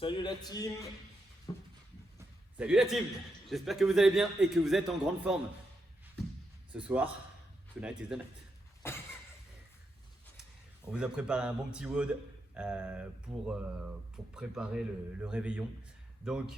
Salut la team. Salut la team. J'espère que vous allez bien et que vous êtes en grande forme. Ce soir, tonight is the night. On vous a préparé un bon petit WOD pour préparer le réveillon. Donc,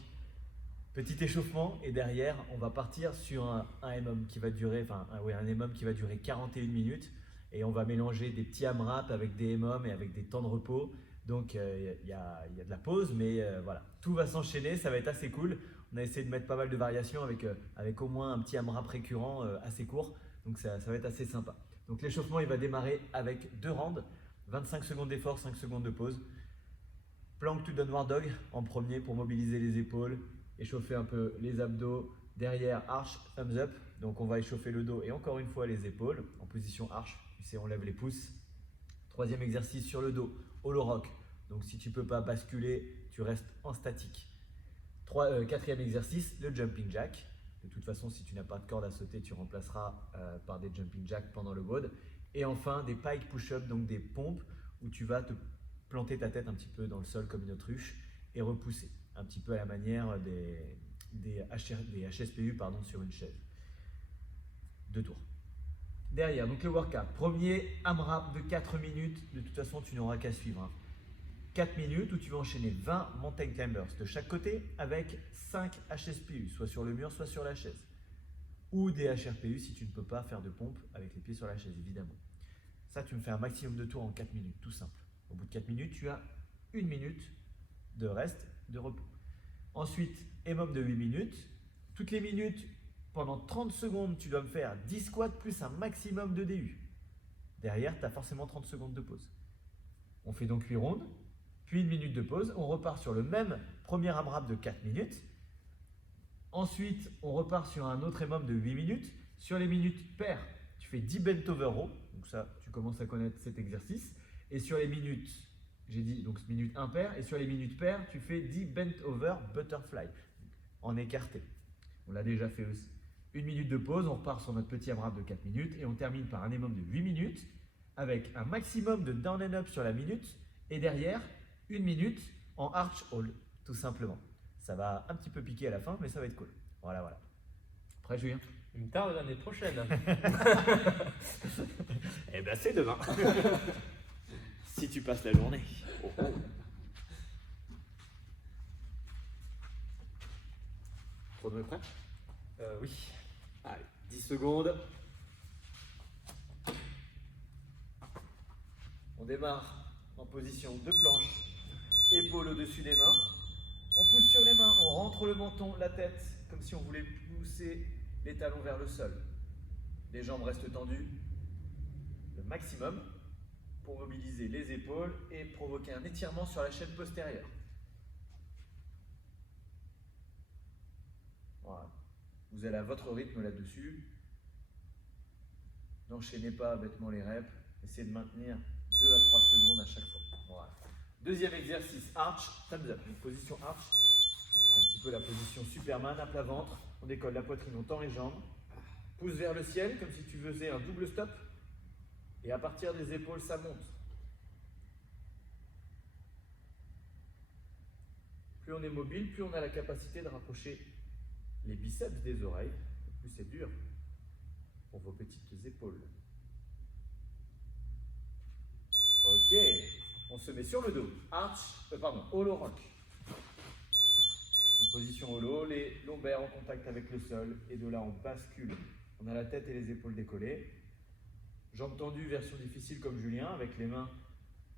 petit échauffement et derrière, on va partir sur un EMOM qui va durer, un EMOM qui va durer 41 minutes et on va mélanger des petits AMRAP avec des EMOM et avec des temps de repos. Donc, il y a de la pause, mais voilà, tout va s'enchaîner, ça va être assez cool. On a essayé de mettre pas mal de variations avec au moins un petit AMRAP récurrent assez court, donc ça va être assez sympa. Donc, l'échauffement, il va démarrer avec 2 rounds, 25 secondes d'effort, 5 secondes de pause. Plank to downward dog en premier pour mobiliser les épaules, échauffer un peu les abdos. Derrière, arch, thumbs up. Donc on va échauffer le dos et encore une fois les épaules en position arch. Tu sais, on lève les pouces. Troisième exercice sur le dos, hollow rock. Donc si tu ne peux pas basculer, tu restes en statique. Quatrième exercice, le jumping jack. De toute façon, si tu n'as pas de corde à sauter, tu remplaceras par des jumping jacks pendant le WOD. Et enfin, des pike push-up, donc des pompes où tu vas te planter ta tête un petit peu dans le sol comme une autruche et repousser, un petit peu à la manière des HSPU sur une chaise. 2 tours. Derrière, donc le workout. Premier AMRAP de 4 minutes. De toute façon, tu n'auras qu'à suivre. 4 minutes où tu vas enchaîner 20 mountain climbers de chaque côté avec 5 HSPU, soit sur le mur, soit sur la chaise. Ou des HRPU si tu ne peux pas faire de pompe avec les pieds sur la chaise, évidemment. Ça, tu me fais un maximum de tours en 4 minutes, tout simple. Au bout de 4 minutes, tu as 1 minute de reste de repos. Ensuite, EMOM de 8 minutes. Toutes les minutes, pendant 30 secondes, tu dois me faire 10 squats plus un maximum de DU. Derrière, tu as forcément 30 secondes de pause. On fait donc 8 rondes, puis 1 minute de pause. On repart sur le même premier AMRAP de 4 minutes. Ensuite, on repart sur un autre EMOM de 8 minutes. Sur les minutes paires, tu fais 10 bent over row. Donc ça, tu commences à connaître cet exercice. Et sur les minutes, j'ai dit donc minute impair, et sur les minutes paires, tu fais 10 bent over butterfly, en écarté. On l'a déjà fait aussi. 1 minute de pause, on repart sur notre petit AMRAP de 4 minutes, et on termine par un EMOM de 8 minutes, avec un maximum de down and up sur la minute, et derrière, 1 minute en arch hold, tout simplement. Ça va un petit peu piquer à la fin, mais ça va être cool. Voilà. Prêt, Julien? Il me tarde l'année prochaine. Eh ben c'est demain. Si tu passes la journée. Chrono est prêt? Oui. Allez, 10 secondes. On démarre en position de planche, épaules au-dessus des mains. On pousse sur les mains, on rentre le menton, la tête, comme si on voulait pousser les talons vers le sol. Les jambes restent tendues, le maximum, pour mobiliser les épaules et provoquer un étirement sur la chaîne postérieure. Voilà. Vous allez à votre rythme là-dessus. N'enchaînez pas bêtement les reps. Essayez de maintenir 2 à 3 secondes à chaque fois. Voilà. Deuxième exercice, arch, thumbs up. Donc, position arch, un petit peu la position Superman, à plat ventre. On décolle la poitrine, on tend les jambes. Pouce vers le ciel, comme si tu faisais un double stop. Et à partir des épaules, ça monte. Plus on est mobile, plus on a la capacité de rapprocher les biceps des oreilles. Plus c'est dur pour vos petites épaules. Ok, on se met sur le dos. Hollow rock. En position hollow, les lombaires en contact avec le sol. Et de là, on bascule. On a la tête et les épaules décollées. Jambes tendues, version difficile comme Julien, avec les mains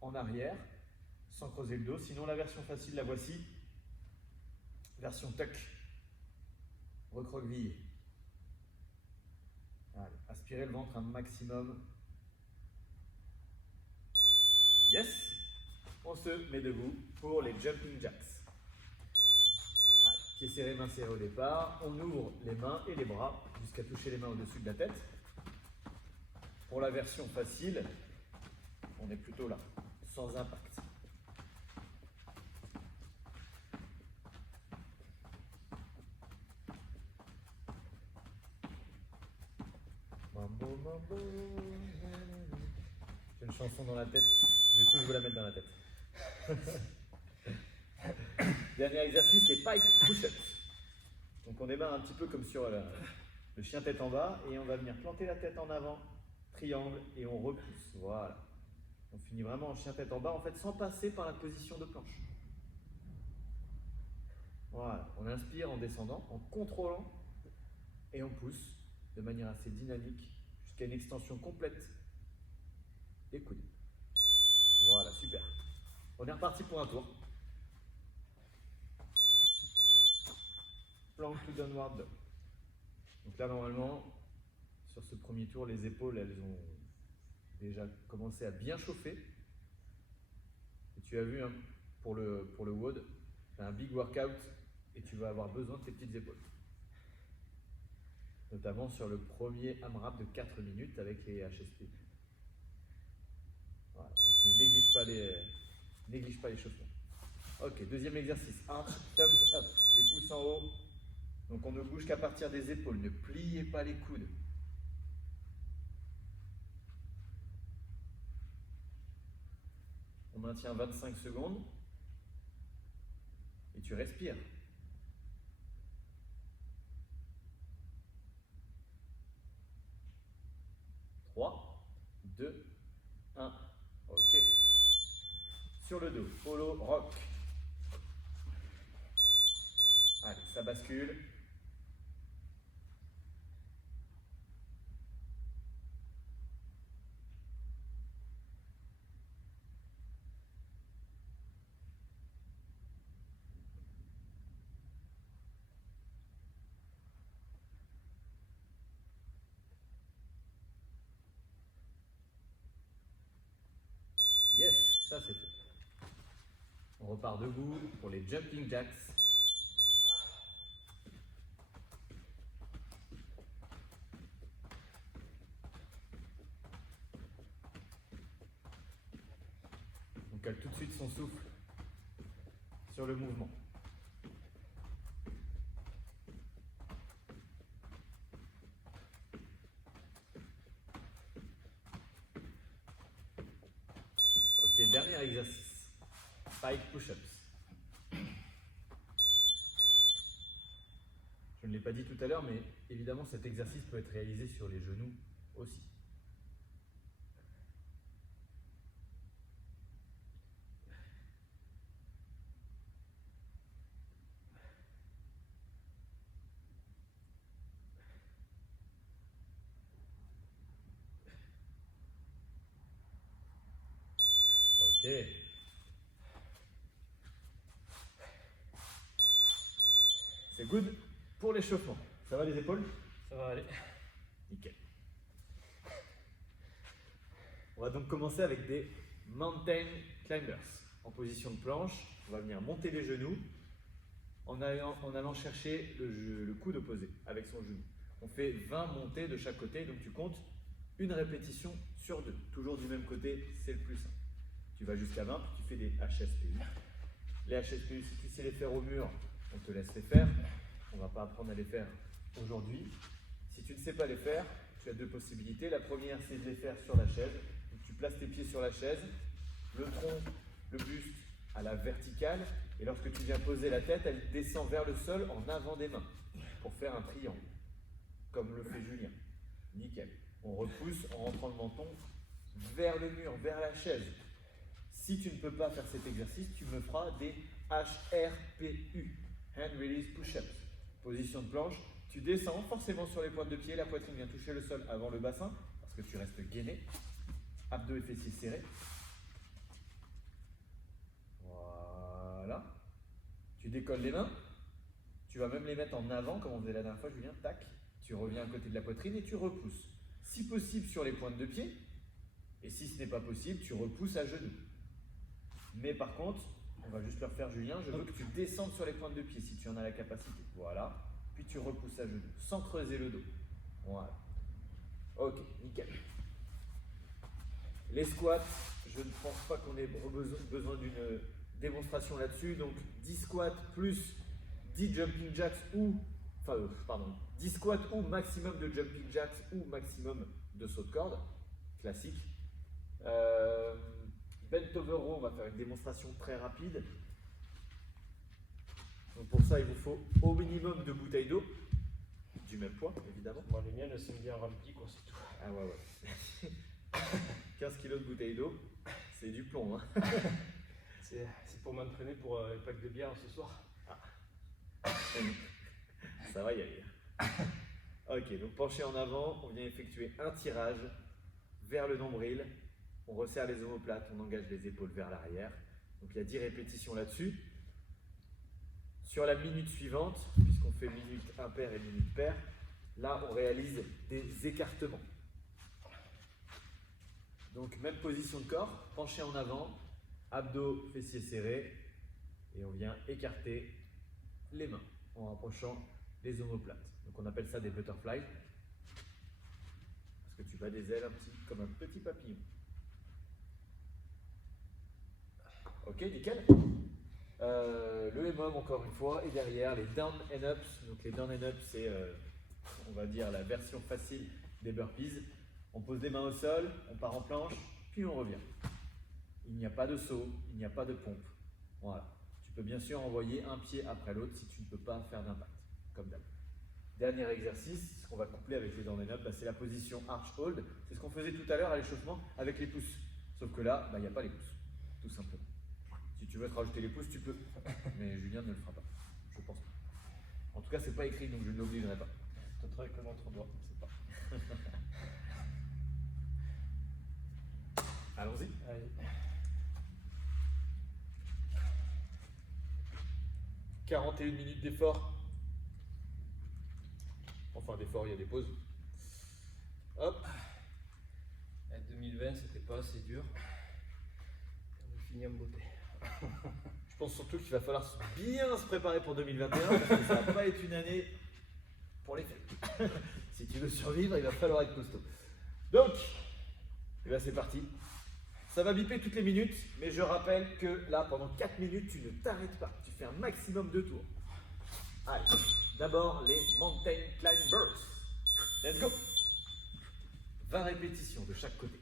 en arrière, sans creuser le dos. Sinon, la version facile, la voici. Version tuck. Recroquevillé. Allez, aspirez le ventre un maximum. Yes. On se met debout pour les jumping jacks. Allez, pieds serrés, mains serrées au départ. On ouvre les mains et les bras jusqu'à toucher les mains au-dessus de la tête. Pour la version facile, on est plutôt là, sans impact. Mambo, mambo. J'ai une chanson dans la tête, je vais tous vous la mettre dans la tête. Dernier exercice, les pike push-ups. Donc on démarre un petit peu comme sur le chien tête en bas et on va venir planter la tête en avant, triangle et on repousse. Voilà. On finit vraiment en chien tête en bas en fait sans passer par la position de planche. Voilà. On inspire en descendant, en contrôlant et on pousse de manière assez dynamique jusqu'à une extension complète des coudes. Voilà, super. On est reparti pour un tour. Plank to downward dog. Donc là, normalement, sur ce premier tour, les épaules, elles ont déjà commencé à bien chauffer. Et tu as vu, hein, pour le WOD, tu as un big workout et tu vas avoir besoin de tes petites épaules. Notamment sur le premier AMRAP de 4 minutes avec les HSP. Voilà, donc ne néglige pas l'échauffement. Ok, deuxième exercice, arch, thumbs up, les pouces en haut. Donc on ne bouge qu'à partir des épaules, ne pliez pas les coudes. On maintient 25 secondes et tu respires. 3, 2, 1. Ok. Sur le dos, polo rock. Allez, ça bascule. Yes, ça c'est fait. On repart debout pour les jumping jacks. On cale tout de suite son souffle sur le mouvement. Ok, dernier exercice. Pike push-ups. Je ne l'ai pas dit tout à l'heure, mais évidemment cet exercice peut être réalisé sur les genoux aussi. Ok. C'est good pour l'échauffement. Ça va les épaules? Ça va aller. Nickel. On va donc commencer avec des mountain climbers. En position de planche, on va venir monter les genoux en allant chercher le coude opposé avec son genou. On fait 20 montées de chaque côté, donc tu comptes une répétition sur 2. Toujours du même côté, c'est le plus simple. Tu vas jusqu'à 20, puis tu fais des HSPU. Les HSPU, si tu sais les faire au mur, on te laisse les faire. On ne va pas apprendre à les faire aujourd'hui. Si tu ne sais pas les faire, tu as deux possibilités. La première, c'est de les faire sur la chaise. Donc, tu places tes pieds sur la chaise, le tronc, le buste à la verticale, et lorsque tu viens poser la tête, elle descend vers le sol en avant des mains pour faire un triangle, comme le fait Julien. Nickel. On repousse en rentrant le menton vers le mur, vers la chaise. Si tu ne peux pas faire cet exercice, tu me feras des HRPU, Hand Release Push-Ups. Position de planche, tu descends forcément sur les pointes de pied, la poitrine vient toucher le sol avant le bassin, parce que tu restes gainé, abdos et fessiers serrés. Voilà. Tu décolles les mains, tu vas même les mettre en avant, comme on faisait la dernière fois, Julien, tac, tu reviens à côté de la poitrine et tu repousses. Si possible sur les pointes de pied, et si ce n'est pas possible, tu repousses à genoux. Mais par contre, on va juste le refaire Julien, je veux que tu descendes sur les pointes de pied si tu en as la capacité. Voilà. Puis tu repousses à genoux, sans creuser le dos. Voilà. Ok, nickel. Les squats, je ne pense pas qu'on ait besoin d'une démonstration là-dessus. Donc 10 squats plus 10 jumping jacks ou, 10 squats ou maximum de jumping jacks ou maximum de saut de corde, classique. Bent over row, on va faire une démonstration très rapide. Donc pour ça, il vous faut au minimum 2 bouteilles d'eau, du même poids évidemment. Moi, les miennes, elles sont bien remplies, quoi, c'est tout. Ah ouais. 15 kg de bouteilles d'eau, c'est du plomb. Hein. C'est pour m'entraîner pour le pack de bière ce soir. Ça va y aller. Ok, donc penché en avant, on vient effectuer un tirage vers le nombril. On resserre les omoplates, on engage les épaules vers l'arrière. Donc il y a 10 répétitions là-dessus. Sur la minute suivante, puisqu'on fait minute impair et minute paire, là on réalise des écartements. Donc même position de corps, penché en avant, abdos, fessiers serrés, et on vient écarter les mains en rapprochant les omoplates. Donc on appelle ça des butterflies, parce que tu bats des ailes comme un petit papillon. Ok, nickel. Le EMOM encore une fois, et derrière les down and ups. Donc les down and ups, c'est, on va dire, la version facile des burpees. On pose les mains au sol, on part en planche, puis on revient. Il n'y a pas de saut, il n'y a pas de pompe. Voilà. Tu peux bien sûr envoyer un pied après l'autre si tu ne peux pas faire d'impact, comme d'hab. Dernier exercice, ce qu'on va coupler avec les down and up, c'est la position arch hold. C'est ce qu'on faisait tout à l'heure à l'échauffement avec les pouces. Sauf que là, il n'y a pas les pouces, tout simplement. Si tu veux te rajouter les pouces, tu peux. Mais Julien ne le fera pas. Je pense pas. En tout cas, c'est pas écrit, donc je ne l'obligerai pas. Peut-être avec un autre doigt, je sais pas. Allons-y. Allez. 41 minutes d'effort. Enfin, d'effort, il y a des pauses. Hop. 2020, c'était pas assez dur. On a fini en beauté. Je pense surtout qu'il va falloir bien se préparer pour 2021 parce que ça va pas être une année pour les fêtes. Si tu veux survivre, il va falloir être costaud. Donc, et là c'est parti. Ça va biper toutes les minutes, mais je rappelle que là, pendant 4 minutes, tu ne t'arrêtes pas. Tu fais un maximum de tours. Allez, d'abord les Mountain Climb Bursts. Let's go. 20 répétitions de chaque côté.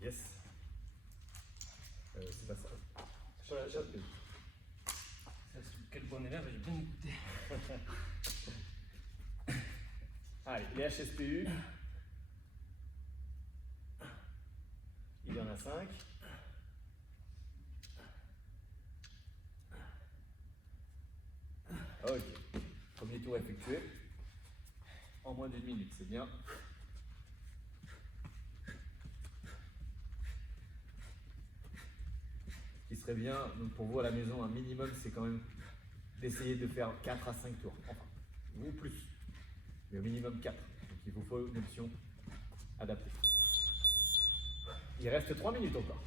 Yes. C'est pas ça. Ça, quel bon élève, j'ai bien écouté. Allez, les HSPU. Il y en a 5. Ok. Premier tour effectué. En moins d'une minute, c'est bien. Ce qui serait bien, donc pour vous à la maison, un minimum, c'est quand même d'essayer de faire 4 à 5 tours. Enfin, ou plus. Mais au minimum 4. Donc il vous faut une option adaptée. Il reste 3 minutes encore.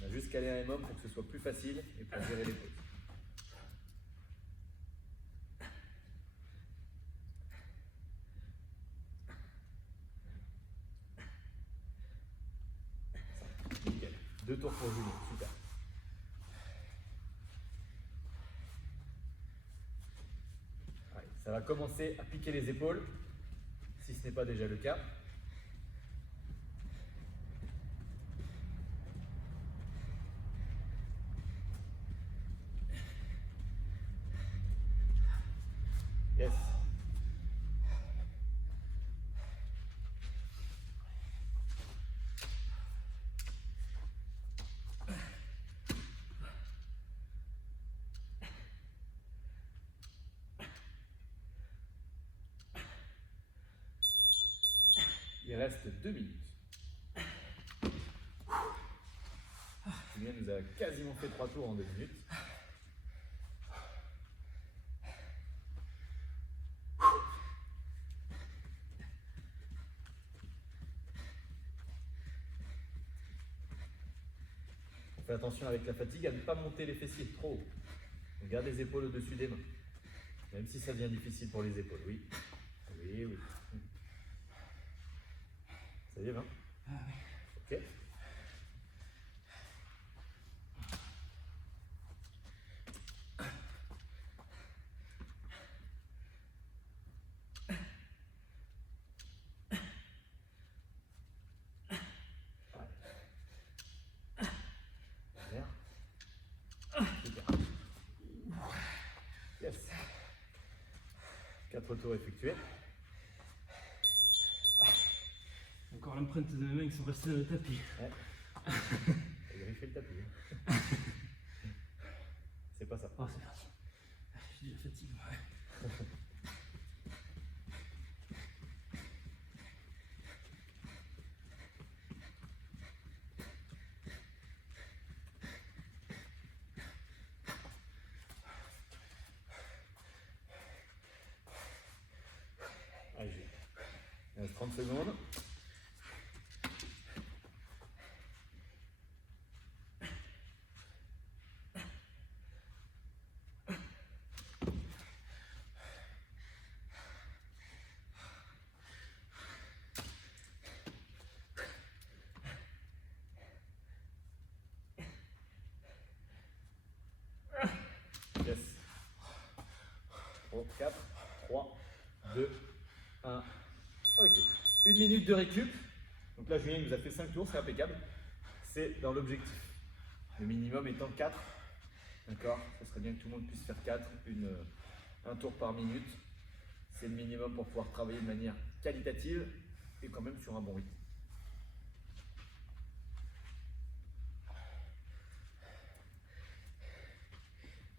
On a juste calé un EMOM pour que ce soit plus facile et pour gérer les pauses. Nickel. 2 tours pour Julien, super. Allez, ça va commencer à piquer les épaules, si ce n'est pas déjà le cas. Yes. Il reste 2 minutes. Julien nous a quasiment fait 3 tours en 2 minutes. On fait attention avec la fatigue à ne pas monter les fessiers trop haut. On garde les épaules au-dessus des mains. Même si ça devient difficile pour les épaules, oui. Oui, oui. Ça y est, 20 ? Ok. photo effectuée. Encore l'empreinte de mes mains qui sont restées dans le tapis. Ouais. J'ai griffé le tapis. C'est pas ça. Oh, c'est parti. Je suis déjà fatigué. Ouais. Allez, il reste 30 secondes. Yes. 4, 3, 2, 1. Ok. 1 minute de récup. Donc là, Julien nous a fait 5 tours, c'est impeccable. C'est dans l'objectif. Le minimum étant 4. D'accord. Ce serait bien que tout le monde puisse faire 4, un tour par minute. C'est le minimum pour pouvoir travailler de manière qualitative et quand même sur un bon rythme.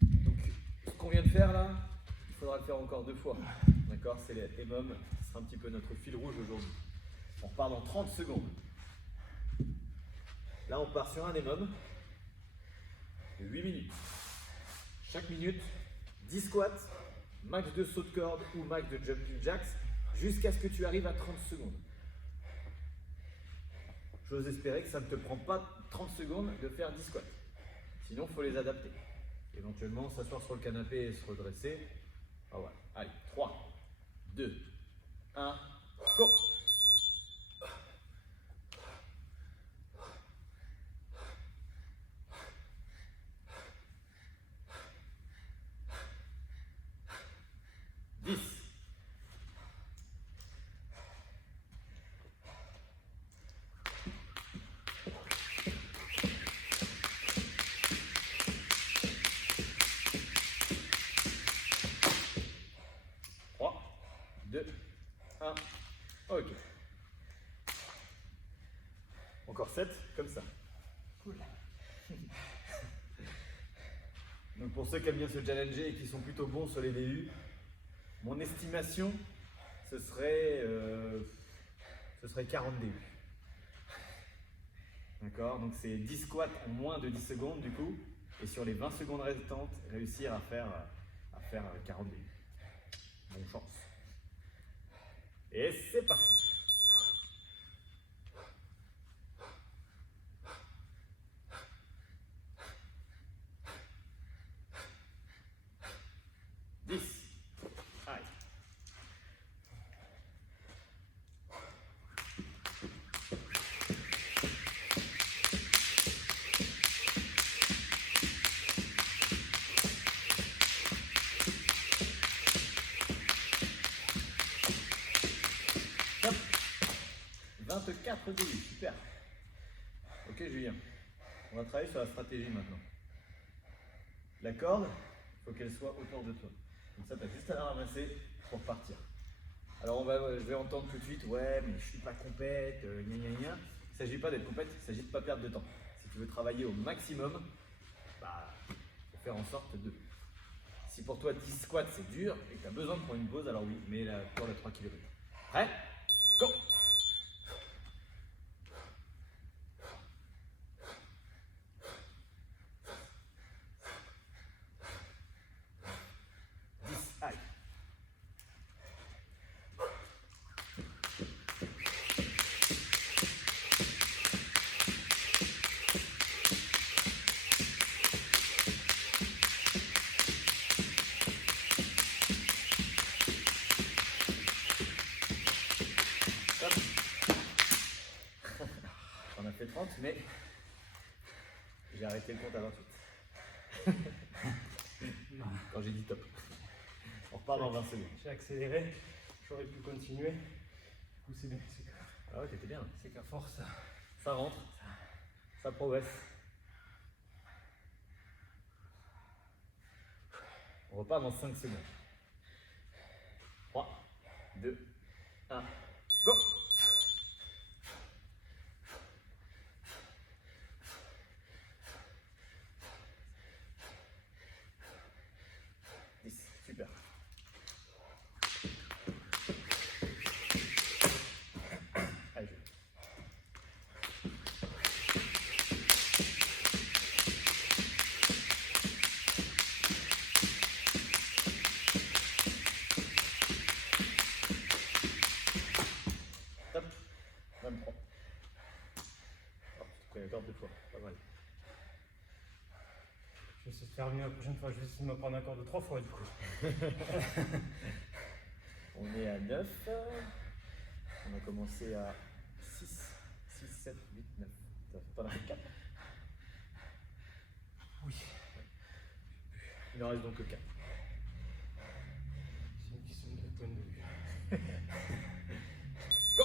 Donc, ce qu'on vient de faire là, il faudra le faire encore 2 fois. D'accord. C'est les EMOM, ce sera un petit peu notre fil rouge aujourd'hui. On repart dans 30 secondes. Là, on part sur un EMOM de 8 minutes. Chaque minute, 10 squats, max de saut de corde ou max de jumping jacks, jusqu'à ce que tu arrives à 30 secondes. J'ose espérer que ça ne te prend pas 30 secondes de faire 10 squats. Sinon, il faut les adapter. Éventuellement, s'asseoir sur le canapé et se redresser. Ah ouais. Allez, 3, 2, 1, go! Ok. Encore 7, comme ça. Cool. Donc pour ceux qui aiment bien se challenger et qui sont plutôt bons sur les DU, mon estimation, ce serait 40 DU. D'accord. Donc c'est 10 squats en moins de 10 secondes du coup. Et sur les 20 secondes restantes, réussir à faire 40 DU. Bonne chance. Et c'est parti. Allez. Hop. 24 début, super. Ok Julien, on va travailler sur la stratégie maintenant. La corde, il faut qu'elle soit autour de toi. Comme ça, tu as juste à la ramasser pour partir. Alors je vais entendre tout de suite, ouais, mais je suis pas compète, gna gna gna. Il ne s'agit pas d'être compète, il s'agit de ne pas perdre de temps. Si tu veux travailler au maximum, bah, faut faire en sorte de. Si pour toi 10 squats c'est dur et que tu as besoin de prendre une pause, alors oui, mets la corde à 3 km. Prêt? Go! J'en ai fait 30, mais j'ai arrêté le compte à 28. Quand j'ai dit top. On repart dans 20 secondes. J'ai accéléré, j'aurais pu continuer. Du coup, c'est bien. Ah ouais, t'étais bien. C'est qu'à force, Ça rentre, ça progresse. On repart dans 5 secondes. 3, 2, 1, go! Super. Allez, je... Top. 23. Oh, tu te pris la corde 2 fois, pas mal. Je vais essayer de faire mieux la prochaine fois. Je vais essayer de me prendre un corps de 3 fois du coup. On est à 9. On a commencé à 6, 7, 8, 9. T'en as fait 4? Oui. Il en reste donc que 4. C'est une question de point de vue. Go!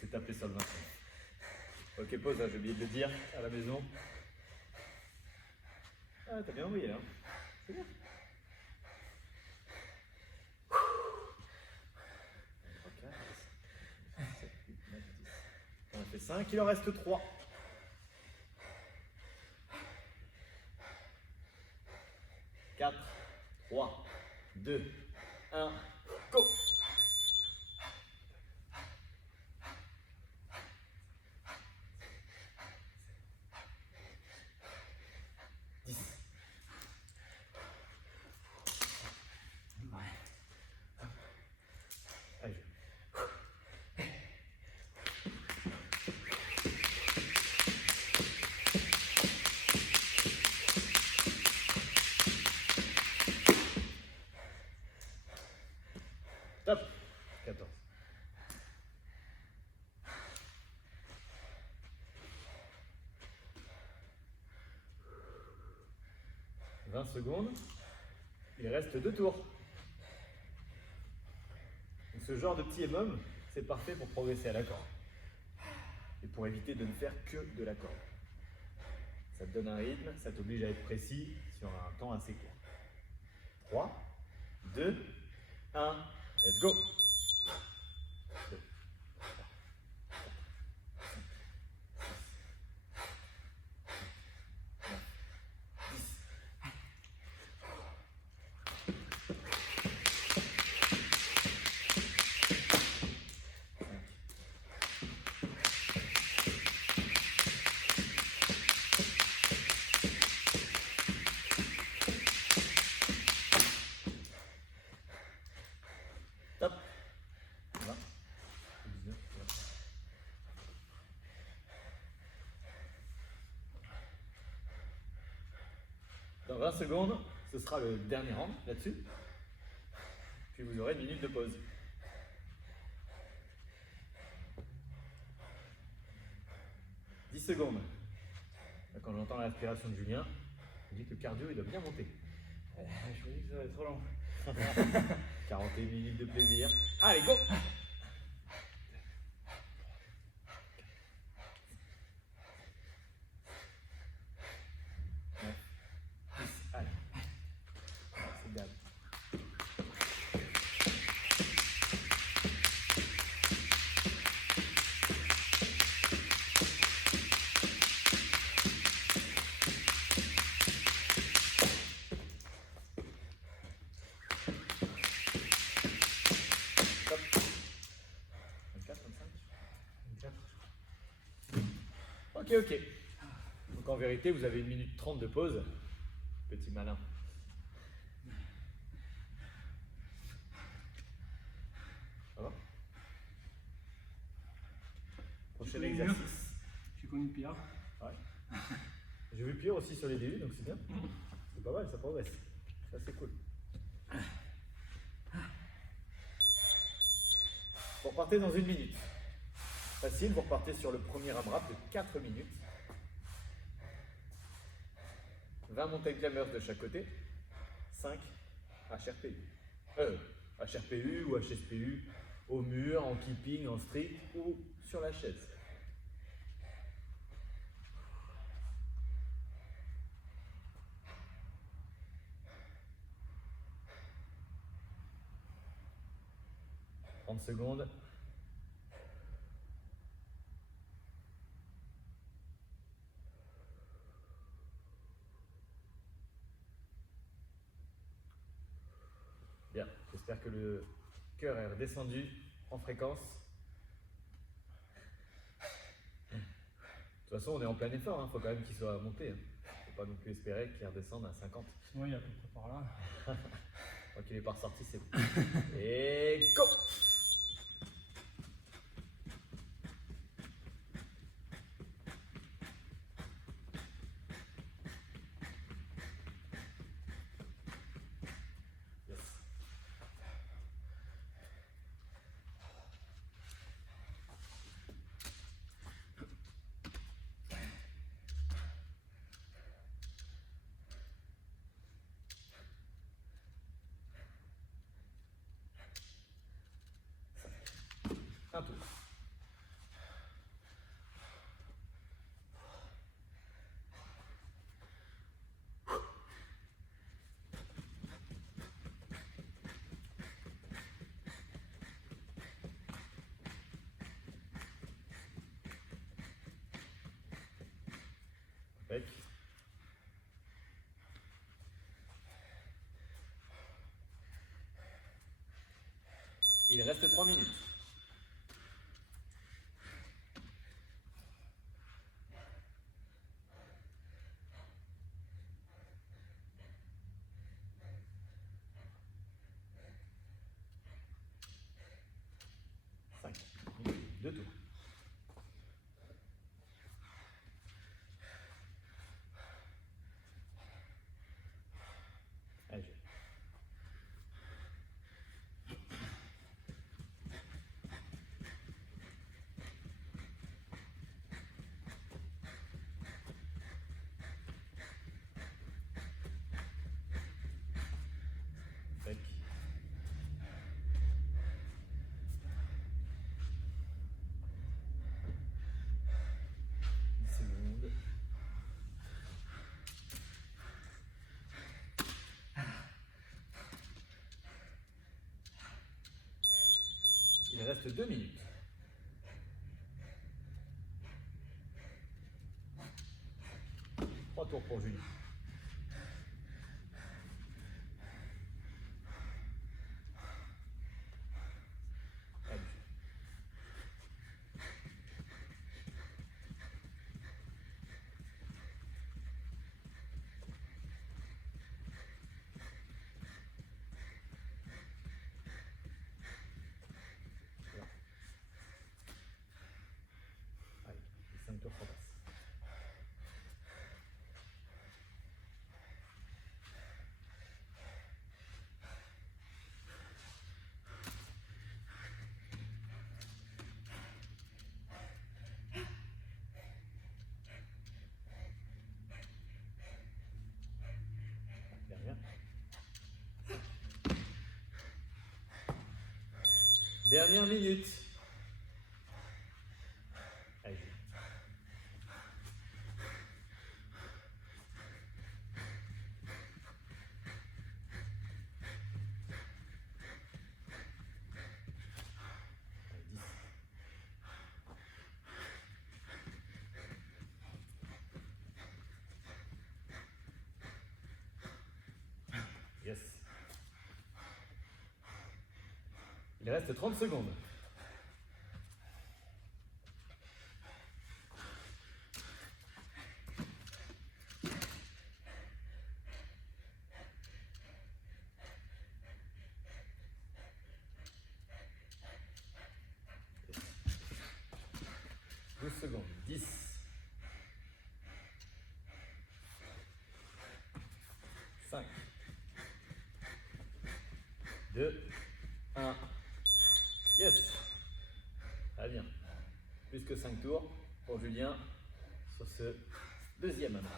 C'est tapé sur le 25. Ok, pause, hein, j'ai oublié de le dire à la maison. Ah, t'as bien envoyé là. C'est bien. 3, 4, 7, 8, 9, 10. On a fait 5, il en reste 3. « 4, 3, 2, 1, go! Allez. Top. 14. « 20 secondes. Il reste 2 tours. Donc ce genre de petit EMOM, c'est parfait pour progresser à la corde. Et pour éviter de ne faire que de la corde. Ça te donne un rythme, ça t'oblige à être précis sur un temps assez court. 3, 2, 1, let's go! 2, 20 secondes, ce sera le dernier round là-dessus. Puis vous aurez une minute de pause. « 10 secondes. Là, quand j'entends la respiration de Julien, je me dis que le cardio il doit bien monter. Je me dis que ça va être trop long. 41 minutes de plaisir. Allez, go! Allez. C'est bien. Top. 24, 25. Ok, ok. Donc en vérité, vous avez 1 minute 30 de pause. Petit malin. Ça va? Prochain exercice. J'ai connu pire. Ouais. J'ai vu pire aussi sur les débuts, donc c'est bien. C'est pas mal, ça progresse. Ça, c'est cool. Vous repartez dans 1 minute. Facile, vous repartez sur le premier AMRAP de 4 minutes. 20 mountain climbers de chaque côté. 5 HRPU. HRPU ou HSPU au mur, en keeping, en street ou sur la chaise. « 30 secondes. Bien, j'espère que le cœur est redescendu en fréquence. De toute façon, on est en plein effort, il faut quand même qu'il soit monté. Il ne faut pas non plus espérer qu'il redescende à 50. Sinon, il est à peu près par là. Tant qu'il n'est pas ressorti, c'est bon. Et go! Yes. Un tour. Impec. Il reste 3 minutes. Deux tours. Allez, je vais. Tac. Secondes. Il reste 2 minutes. Trois tours pour Julie. Allez. Voilà. Allez, les 5 tours repassent. Dernière. Dernière minute. Allez, Julie. Allez, 10. Yes. Il reste 30 secondes. Yes. 12 secondes. 10. 5. 2. 1. Yes. Julien sur ce deuxième hammam.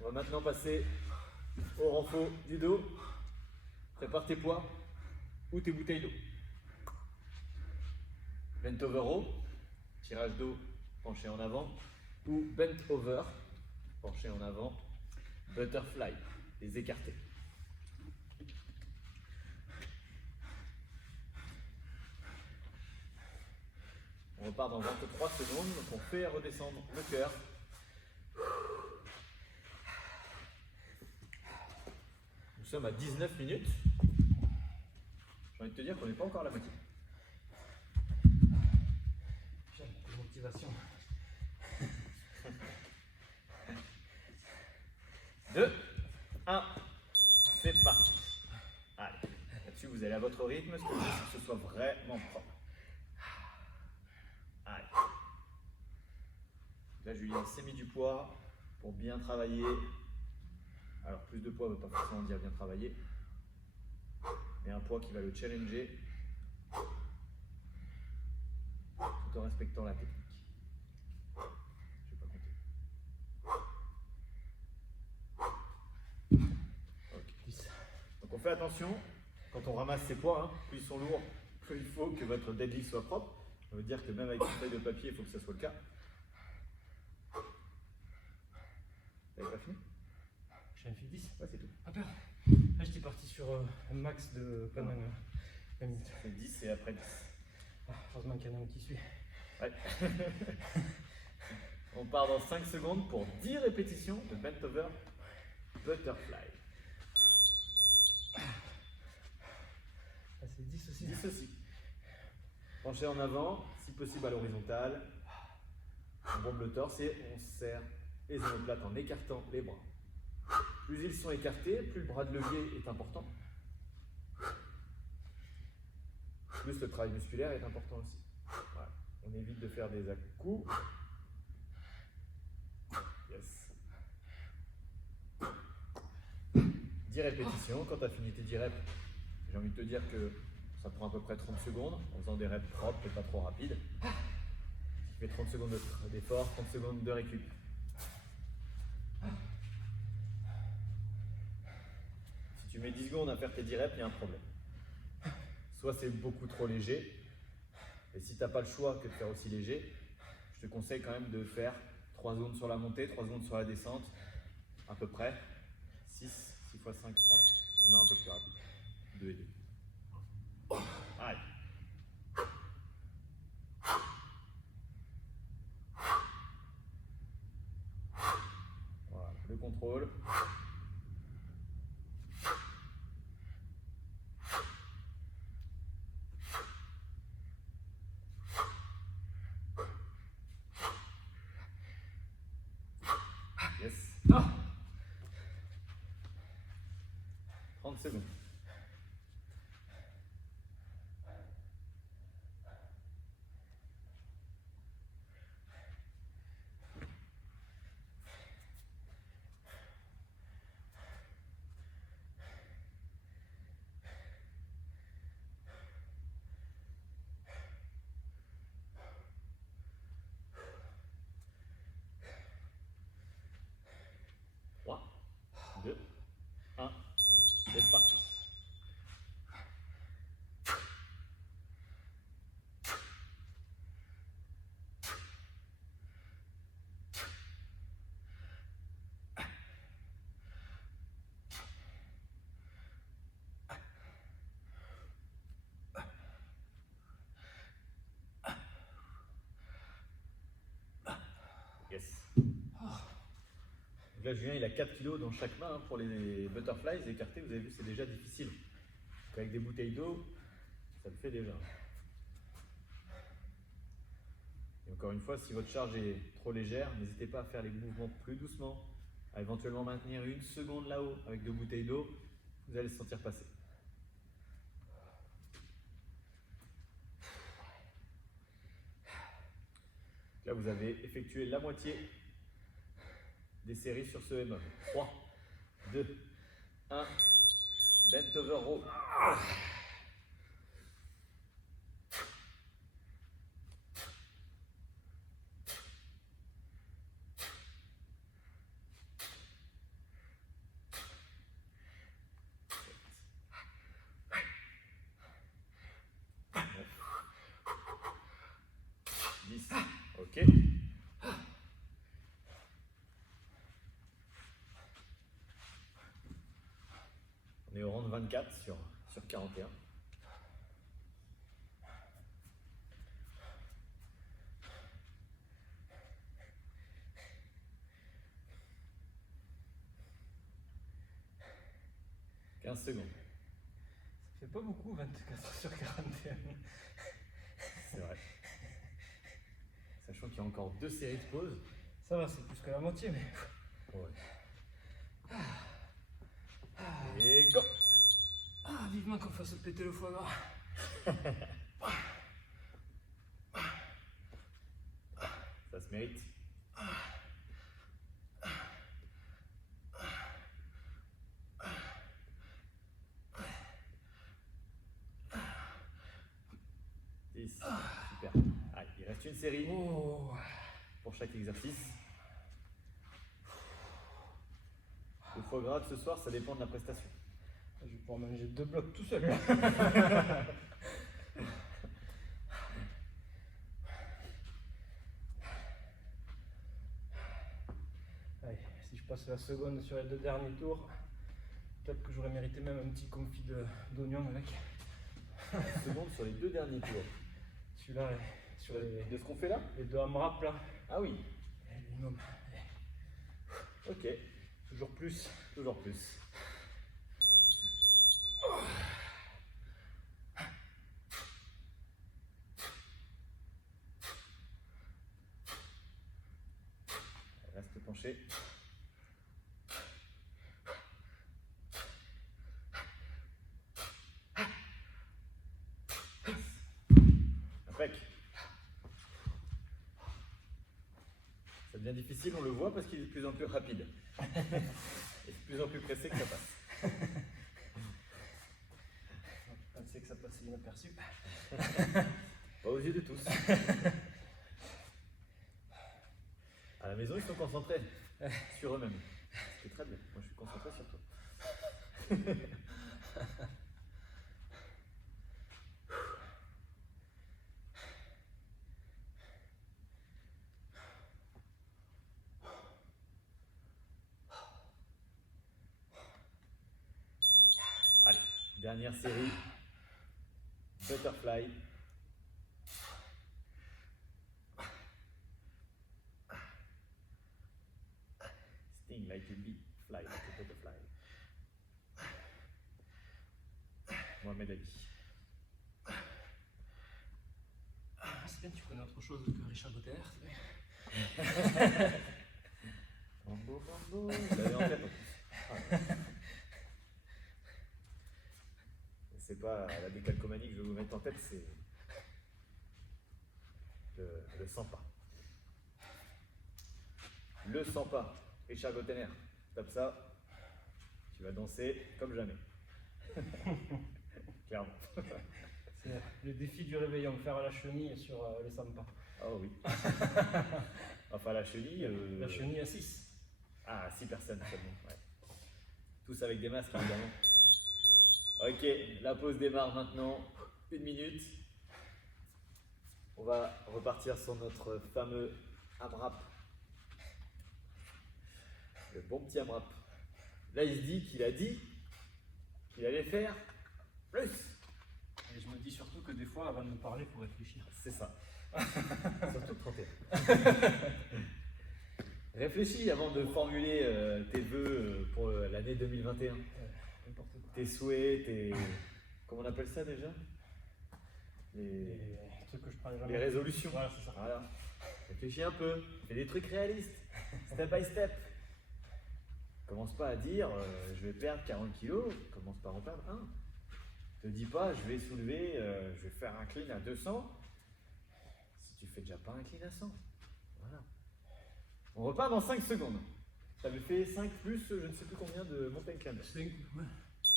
On va maintenant passer au renfort du dos. Prépare tes poids ou tes bouteilles d'eau. Bent over row, tirage d'eau penché en avant, ou bent over, penché en avant, butterfly, les écartés. On repart dans 23 secondes, donc on fait redescendre le cœur. Nous sommes à 19 minutes. J'ai envie de te dire qu'on n'est pas encore à la moitié. J'ai un peu de motivation. 2, 1, c'est parti. Allez, là-dessus vous allez à votre rythme, ce que je veux, c'est que ce soit vraiment propre. Allez. Là, Julien s'est mis du poids pour bien travailler. Alors, plus de poids ne veut pas forcément dire bien travailler, mais un poids qui va le challenger tout en respectant la technique. Je vais pas compter. Ok. 10. Donc on fait attention, quand on ramasse ses poids, hein, plus ils sont lourds, plus il faut que votre deadlift soit propre. Ça veut dire que même avec une feuille de papier, il faut que ça soit le cas. Vous n'avez pas fini? J'ai un fait 10. Ouais, c'est tout. Ah peur. Là j'étais parti sur un max de quand même 20 minutes. C'est 10 et après 10. Ah, heureusement qu'il y en a un qui suit. Ouais. On part dans 5 secondes pour 10 répétitions de bent over butterfly. Ah, c'est 10 aussi. 10 aussi. Penchez en avant, si possible à l'horizontale. On bombe le torse et on serre les omoplates en écartant les bras. Plus ils sont écartés, plus le bras de levier est important. Plus le travail musculaire est important aussi. Voilà. On évite de faire des à-coups. Yes. 10 répétitions. Quand tu as fini tes 10 reps, j'ai envie de te dire que ça prend à peu près 30 secondes en faisant des reps propres et pas trop rapides. Tu fais 30 secondes d'effort, 30 secondes de récup. Si tu mets 10 secondes à faire tes 10 reps, il y a un problème. Soit c'est beaucoup trop léger, et si tu n'as pas le choix que de faire aussi léger, je te conseille quand même de faire 3 secondes sur la montée, 3 secondes sur la descente, à peu près. 6 x 5, 30, on a un peu plus rapide. 2 et 2. Allez. Voilà, le contrôle. Yes. 30 secondes. Trois, 2, 1, c'est parti. Yes. Donc là, Julien, il a 4 kg dans chaque main hein, pour les butterflies écartés. Vous avez vu, c'est déjà difficile. Donc avec des bouteilles d'eau, ça le fait déjà. Et encore une fois, si votre charge est trop légère, n'hésitez pas à faire les mouvements plus doucement, à éventuellement maintenir 1 seconde là-haut avec 2 bouteilles d'eau. Vous allez se sentir passer. Là, vous avez effectué la moitié des séries sur ce M. 3, 2, 1, bent over row. 4 sur 41. « 15 secondes. Ça fait pas beaucoup, 24 sur 41. C'est vrai. Sachant qu'il y a encore 2 séries de pauses. Ça va, c'est plus que la moitié, mais. Ouais. Et go! Ah, vivement qu'on fasse péter le foie gras. Ça se mérite. Super. Allez, il reste une série pour chaque exercice. Le foie gras de ce soir, ça dépend de la prestation. Je vais pouvoir manger 2 blocs tout seul. Allez, si je passe la seconde sur les 2 derniers tours, peut-être que j'aurais mérité même un petit confit d'oignon avec. Seconde sur les 2 derniers tours. Celui-là, sur De ce qu'on fait là? les 2 AMRAP là. Ah oui. Minimum. Ok. Toujours plus. Toujours plus. Reste penché. Impec. Ça devient difficile, on le voit parce qu'il est de plus en plus rapide. Et de plus en plus pressé que ça passe. Je pensais que ça passait inaperçu. Pas aux yeux de tous. À la maison, ils sont concentrés sur eux-mêmes. C'est très bien. Moi, je suis concentré sur toi. Allez, dernière série. Butterfly. Sting like a bee, fly like a butterfly. Mohamed Ali. C'est bien, tu connais autre chose que Richard Gottener, c'est vrai. Bambo, bambo. Vous l'avez en tête en plus. C'est pas la décalcomanie que je vais vous mettre en tête, c'est le 100 pas. Le 100 pas. Richard Gottener. Tape ça, tu vas danser comme jamais. Clairement. C'est le défi du réveillon, faire la chenille sur les 100 pas. Oh oui. Enfin la chenille. La chenille à 6. Ah, 6 personnes seulement. Ouais. Tous avec des masques évidemment. Ok, la pause démarre maintenant. 1 minute. On va repartir sur notre fameux AMRAP. Le bon petit AMRAP. Là, il se dit qu'il allait faire plus. Et je me dis surtout que des fois, avant de me parler, il faut réfléchir. C'est ça. Surtout le 31. Réfléchis avant de formuler tes vœux pour l'année 2021. N'importe quoi. Tes souhaits, tes... Comment on appelle ça déjà? Les trucs que je prends Les jamais. résolutions. Voilà, c'est ça. Voilà. Réfléchis un peu. Fais des trucs réalistes. Step by step. Commence pas à dire je vais perdre 40 kilos. Commence par en perdre 1. Te dis pas je vais soulever, je vais faire un clean à 200. Si tu fais déjà pas un clean à 100. Voilà. On repart dans 5 secondes. Tu avais fait 5 plus je ne sais plus combien de mountain climber. 5, ouais.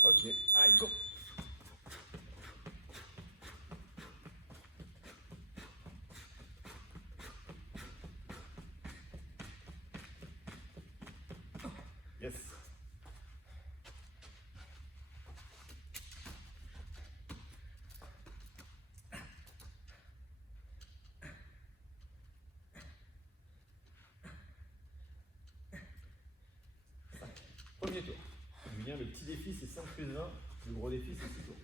Ok, allez, go! Yes. Premier tour. Julien, le petit défi, c'est 5 plus 20. Le gros défi, c'est 6 tours.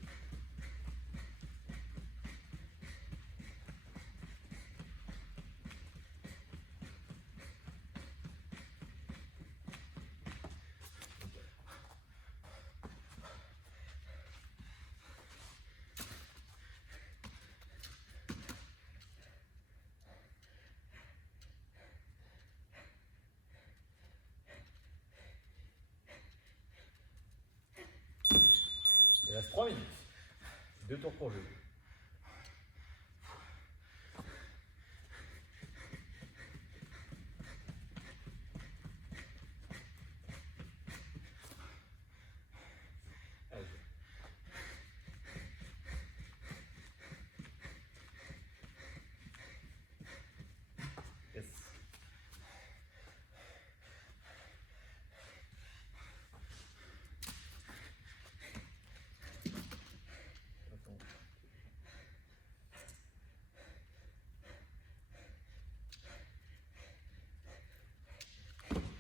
Il reste 3 minutes. 2 tours pour jouer. Allez. Yes. Attends.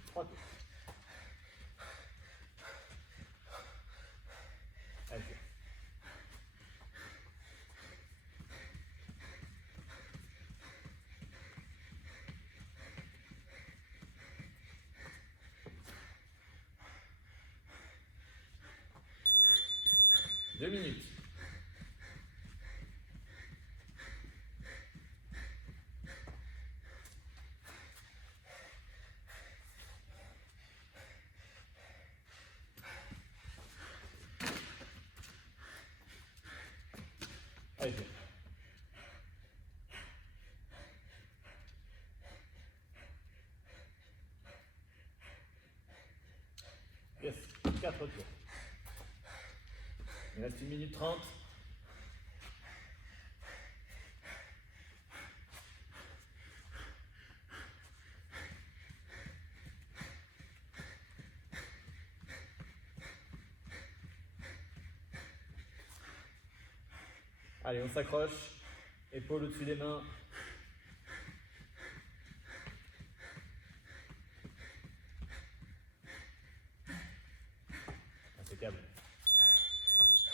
3 tours. Allez. 2 minutes. Allez. Yes, 4 tours. Il reste 1 minute 30. Allez, on s'accroche. Épaules au-dessus des mains. Impeccable.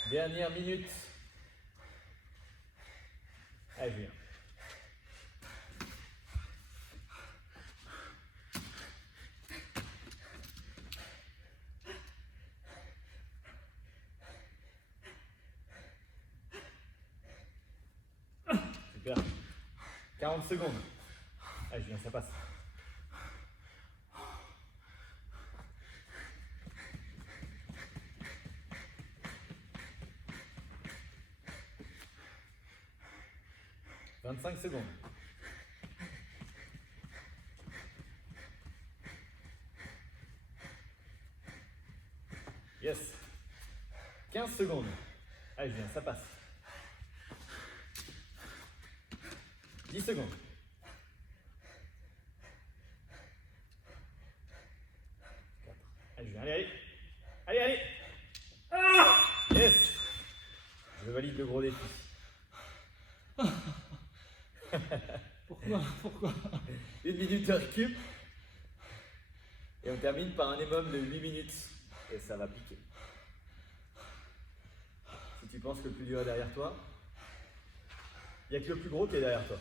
Dernière minute. Allez, Julien. Super. 40 secondes. Allez, Julien, ça passe. « 25 secondes. Yes. 15 secondes. Allez, Julien, ça passe. 10 secondes. Allez, Julien, allez, allez. Allez, allez. Ah, yes. Je valide le gros défi. Pourquoi 1 minute de récup. Et on termine par un EMOM de 8 minutes. Et ça va piquer. Si tu penses que le plus dur est derrière toi, il n'y a que le plus gros qui est derrière toi.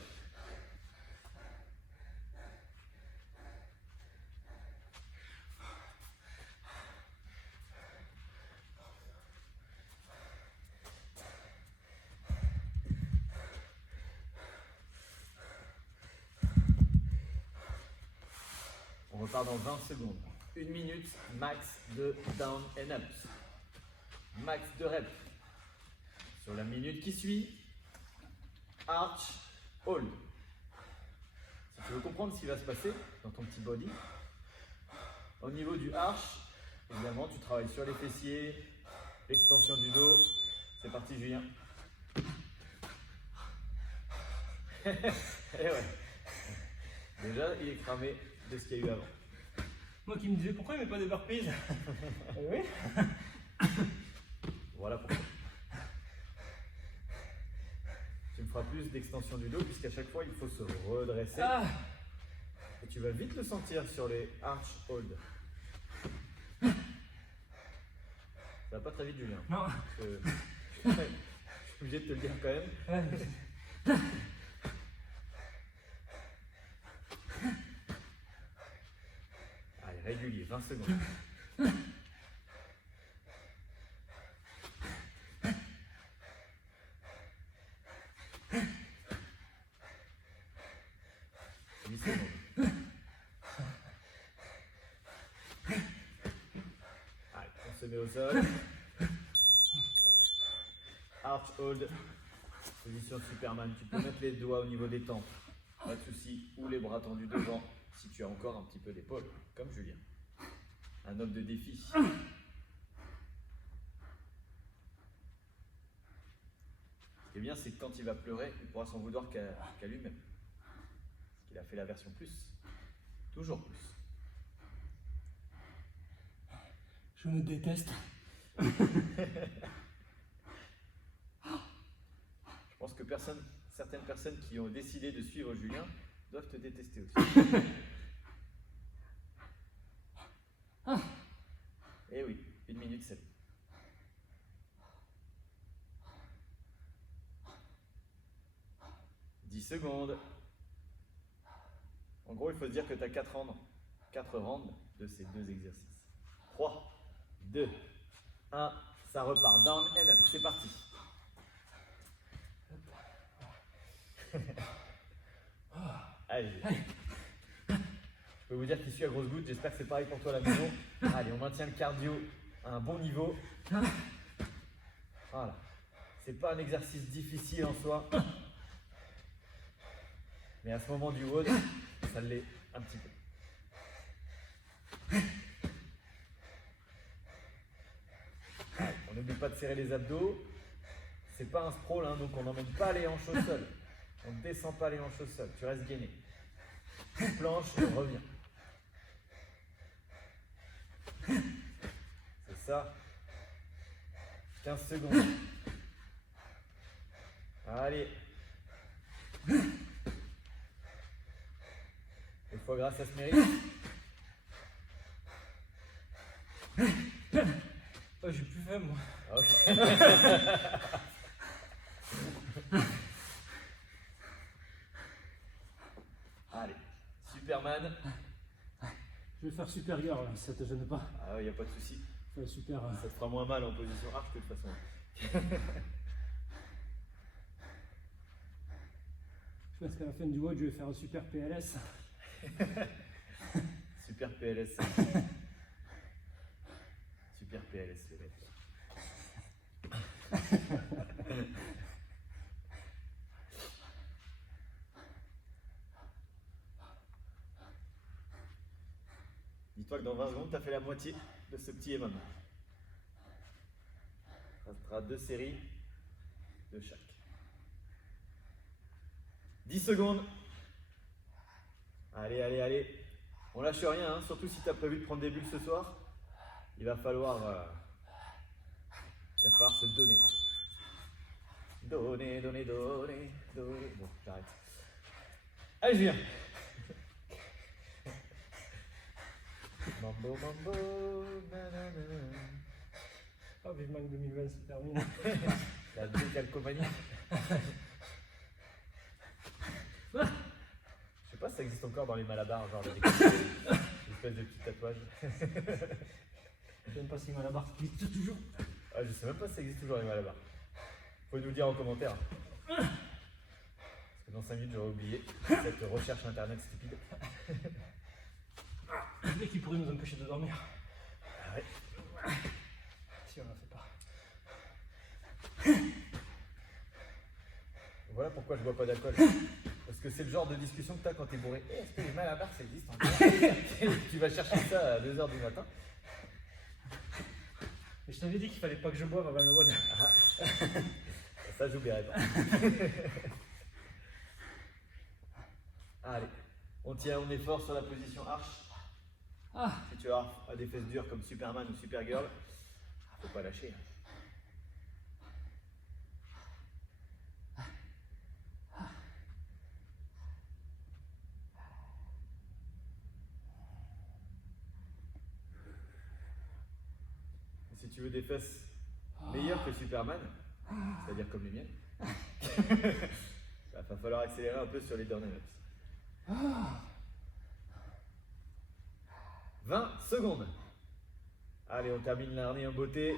On repart dans 20 secondes. 1 minute, max de down and up. Max de reps. Sur la minute qui suit, arch, hold. Si tu veux comprendre ce qui va se passer dans ton petit body, au niveau du arch, évidemment, tu travailles sur les fessiers, l'extension du dos. C'est parti, Julien. Et ouais. Déjà, il est cramé de ce qu'il y a eu avant. Moi qui me disais pourquoi il met pas des burpees. Oui. Voilà pourquoi. Tu me feras plus d'extension du dos puisqu'à chaque fois il faut se redresser. Ah. Et tu vas vite le sentir sur les arch hold. Ça Ça va pas très vite, Julien. Non. Je suis obligé de te le dire quand même. Ouais. Allez, régulier, 20 secondes. Allez, on se met au sol. Arch hold. Position de Superman. Tu peux mettre les doigts au niveau des tempes. Pas de souci. Ou les bras tendus devant si tu as encore un petit peu d'épaule, comme Julien. Un homme de défi. Ce qui est bien, c'est que quand il va pleurer, il pourra s'en vouloir qu'à lui-même. Parce qu'il a fait la version plus. Toujours plus. Je me déteste. Je pense que certaines personnes qui ont décidé de suivre Julien doivent te détester aussi. Eh oui, 1 minute 7. « 10 secondes. En gros, il faut se dire que tu as 4 rounds de ces deux exercices. 3, 2, 1, ça repart. Down and up, c'est parti. Allez. Je peux vous dire qu'il suit à grosse goutte, j'espère que c'est pareil pour toi à la maison. Allez, on maintient le cardio à un bon niveau. Voilà. C'est pas un exercice difficile en soi. Mais à ce moment du WOD, ça l'est un petit peu. Allez, on n'oublie pas de serrer les abdos. C'est pas un sprawl, hein, donc on n'emmène pas les hanches au sol. On ne descend pas les hanches au sol, tu restes gainé. Planche et reviens. C'est ça. 15 secondes. Allez. Le foie gras, ça se mérite. Oh, j'ai plus faim, moi. Ok. Allez, Superman. Je vais faire super girl, là, si ça te gêne pas. Ah ouais, y a pas de souci. Ouais, super. Ça te fera moins mal en position arche de toute façon. Je pense qu'à la fin du WOD, je vais faire un super PLS. Super PLS. Super PLS, les mecs. Dis-toi que dans 20 secondes, tu as fait la moitié de ce petit EMOM. Ça sera 2 séries de chaque. 10 secondes. Allez, allez, allez. On lâche rien, hein, surtout si tu as prévu de prendre des bulles ce soir. Il va falloir se donner. Donner, donner, donner, donner. Bon, j'arrête. Allez, je viens. Mambo, mambo, nanana. Ah, vivement que 2020 se termine. La décalcomanie. Je sais pas si ça existe encore dans les malabars, genre une espèce de petit tatouage. Je sais même pas si Malabar existe toujours. Ah, je sais même pas si ça existe toujours les malabars. Faut nous le dire en commentaire. Parce que dans 5 minutes j'aurais oublié cette recherche internet stupide. Et qui pourrait nous empêcher de dormir. Ah ouais. Si on la fait pas. Voilà pourquoi je bois pas d'alcool. Parce que c'est le genre de discussion que tu as quand tu es bourré. Eh, est-ce que les malabars ça existe encore? Tu vas chercher ça à 2h du matin. Mais je t'avais dit qu'il fallait pas que je boive avant le WOD. Ah. Ça j'oublierai pas. Allez, on tient, on est fort sur la position arche. Ah. Si tu as des fesses dures comme Superman ou Supergirl, faut pas lâcher. C'est si tu veux des fesses meilleures que Superman, c'est-à-dire comme les miennes, il va falloir accélérer un peu sur les down and ups. 20 secondes. Allez, on termine l'arnée en beauté.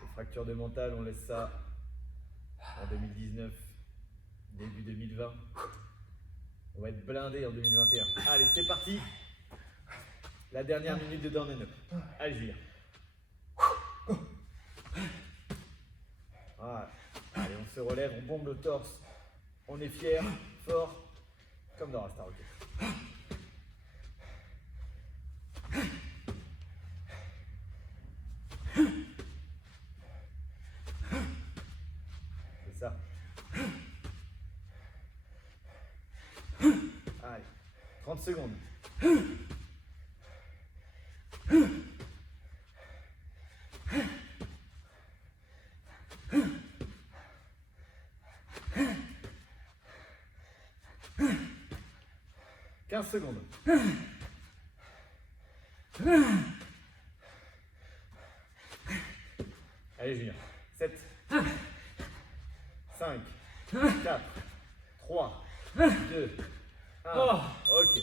Les fractures de mental, on laisse ça en 2019, début 2020. On va être blindé en 2021. Allez, c'est parti. La dernière minute de down and up. Allez, Julien. Voilà. Allez, on se relève, on bombe le torse. On est fier, fort, comme dans Star Rocket. C'est ça. Allez, 30 secondes. 15 secondes. Allez Julien. 7, 5, 4, 3, 2, 1. Ok.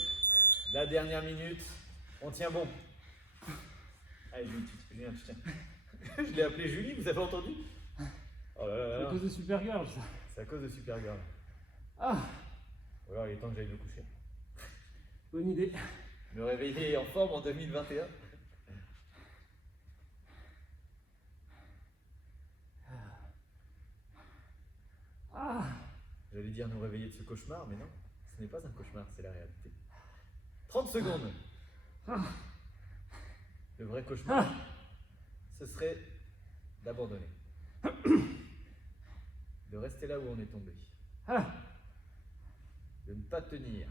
La dernière minute. On tient bon. Allez Julien, je tiens. Je l'ai appelé Julie, vous avez entendu? Oh là là là. C'est à cause de Supergirl, ça. C'est à cause de Supergirl. Ah, Ou alors il est temps que j'aille me coucher. bonne idée. Me réveiller en forme en 2021. Ah, J'allais dire nous réveiller de ce cauchemar, mais non, ce n'est pas un cauchemar, c'est la réalité. 30 secondes. Le vrai cauchemar, ce serait d'abandonner. De rester là où on est tombé. De ne pas tenir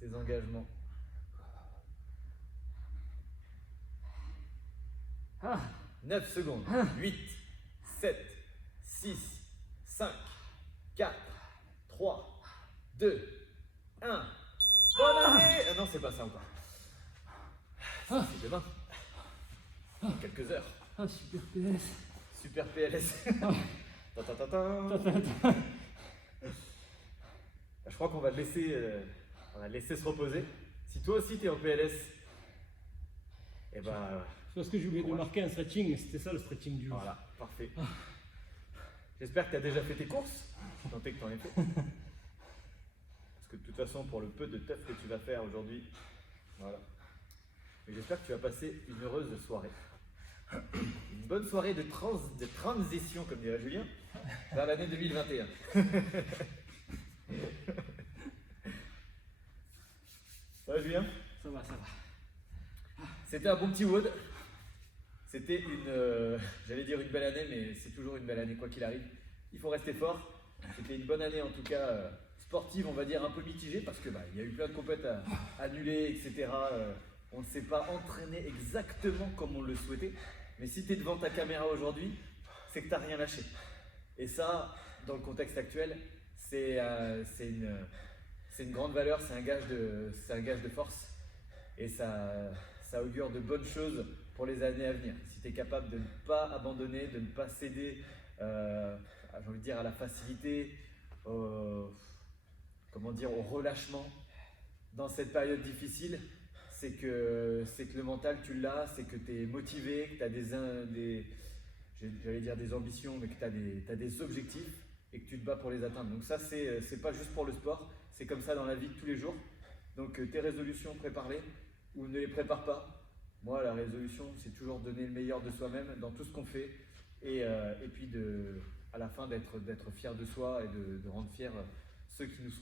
ses engagements. 9 secondes. 8, 7, 6, 5, 4, 3, 2, 1. Bonne année! Ah non, c'est pas ça encore. C'est demain. Dans quelques heures. Super PS. Super PLS. Ta-ta-ta-ta. Je crois qu'on va le laisser se reposer. Si toi aussi tu es en PLS, et ben C'est parce que j'ai oublié de marquer un stretching, c'était ça le stretching du jour. voilà, parfait. J'espère que tu as déjà fait tes courses. Je tentais que tu en aies fait. Parce que de toute façon, pour le peu de teuf que tu vas faire aujourd'hui, voilà. Mais j'espère que tu vas passer une heureuse soirée. Une bonne soirée de transition, comme dirait Julien, vers l'année 2021. Ça va Julien? Ça va, ça va. C'était un bon petit WOD. C'était j'allais dire une belle année, mais c'est toujours une belle année quoi qu'il arrive. Il faut rester fort. C'était une bonne année en tout cas sportive, on va dire un peu mitigée parce que il y a eu plein de compètes annulées, etc. On ne s'est pas entraîné exactement comme on le souhaitait. Mais si tu es devant ta caméra aujourd'hui, c'est que tu n'as rien lâché. Et ça, dans le contexte actuel, c'est une grande valeur, c'est un gage de force. Et ça augure de bonnes choses pour les années à venir. Si tu es capable de ne pas abandonner, de ne pas céder j'ai envie de dire à la facilité, au relâchement dans cette période difficile, c'est que le mental tu l'as, c'est que tu es motivé, que tu as des ambitions, mais que tu as des objectifs et que tu te bats pour les atteindre. Donc ça c'est pas juste pour le sport, c'est comme ça dans la vie de tous les jours. Donc tes résolutions, prépare-les ou ne les prépare pas. Moi la résolution c'est toujours donner le meilleur de soi-même dans tout ce qu'on fait et puis à la fin d'être fier de soi et de rendre fiers ceux qui nous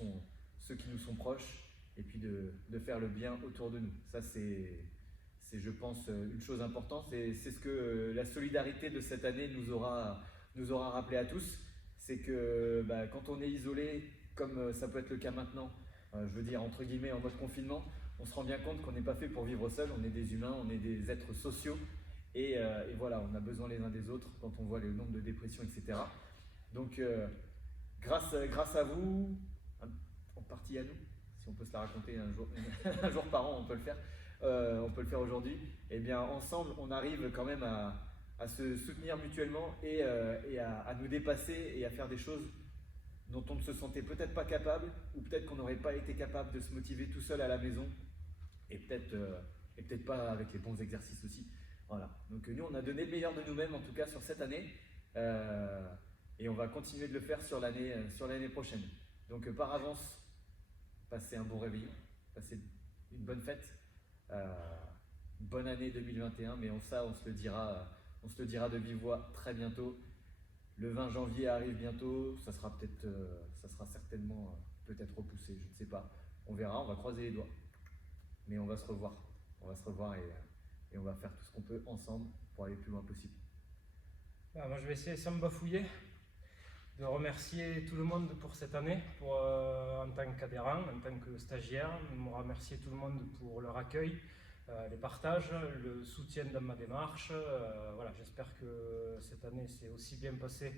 sont proches et puis de faire le bien autour de nous. Ça c'est je pense une chose importante, c'est ce que la solidarité de cette année nous aura rappelé à tous, c'est que quand on est isolé, comme ça peut être le cas maintenant, je veux dire entre guillemets en mode confinement, on se rend bien compte qu'on n'est pas fait pour vivre seul, on est des humains, on est des êtres sociaux et voilà, on a besoin les uns des autres quand on voit le nombre de dépressions, etc. Donc grâce à vous, partie à nous, si on peut se la raconter un jour, un jour par an, on peut le faire. On peut le faire aujourd'hui. Et bien ensemble, on arrive quand même à se soutenir mutuellement et à nous dépasser et à faire des choses dont on ne se sentait peut-être pas capable, ou peut-être qu'on n'aurait pas été capable de se motiver tout seul à la maison, et peut-être pas avec les bons exercices aussi. Voilà. Donc nous, on a donné le meilleur de nous-mêmes, en tout cas sur cette année, et on va continuer de le faire sur l'année prochaine. Donc par avance, passez un bon réveillon, passez une bonne fête, bonne année 2021, mais on se le dira de vive voix très bientôt. Le 20 janvier arrive bientôt, ça sera certainement peut-être repoussé, je ne sais pas. On verra, on va croiser les doigts. Mais on va se revoir. Et on va faire tout ce qu'on peut ensemble pour aller le plus loin possible. Moi, je vais essayer sans me bafouiller de remercier tout le monde pour cette année, en tant qu'adhérent, en tant que stagiaire, remercier tout le monde pour leur accueil, les partages, le soutien dans ma démarche. Voilà, j'espère que cette année s'est aussi bien passée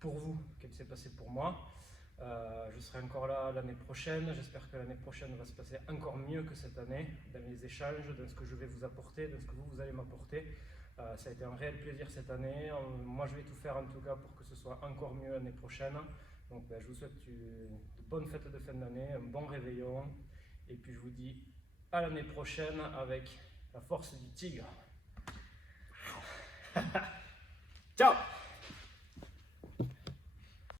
pour vous qu'elle s'est passée pour moi. Je serai encore là l'année prochaine. J'espère que l'année prochaine va se passer encore mieux que cette année, dans les échanges, dans ce que je vais vous apporter, dans ce que vous allez m'apporter. Ça a été un réel plaisir cette année. Moi, je vais tout faire en tout cas pour que ce soit encore mieux l'année prochaine. Donc, je vous souhaite de bonnes fêtes de fin d'année, un bon réveillon. Et puis, je vous dis à l'année prochaine avec la force du tigre. Ciao!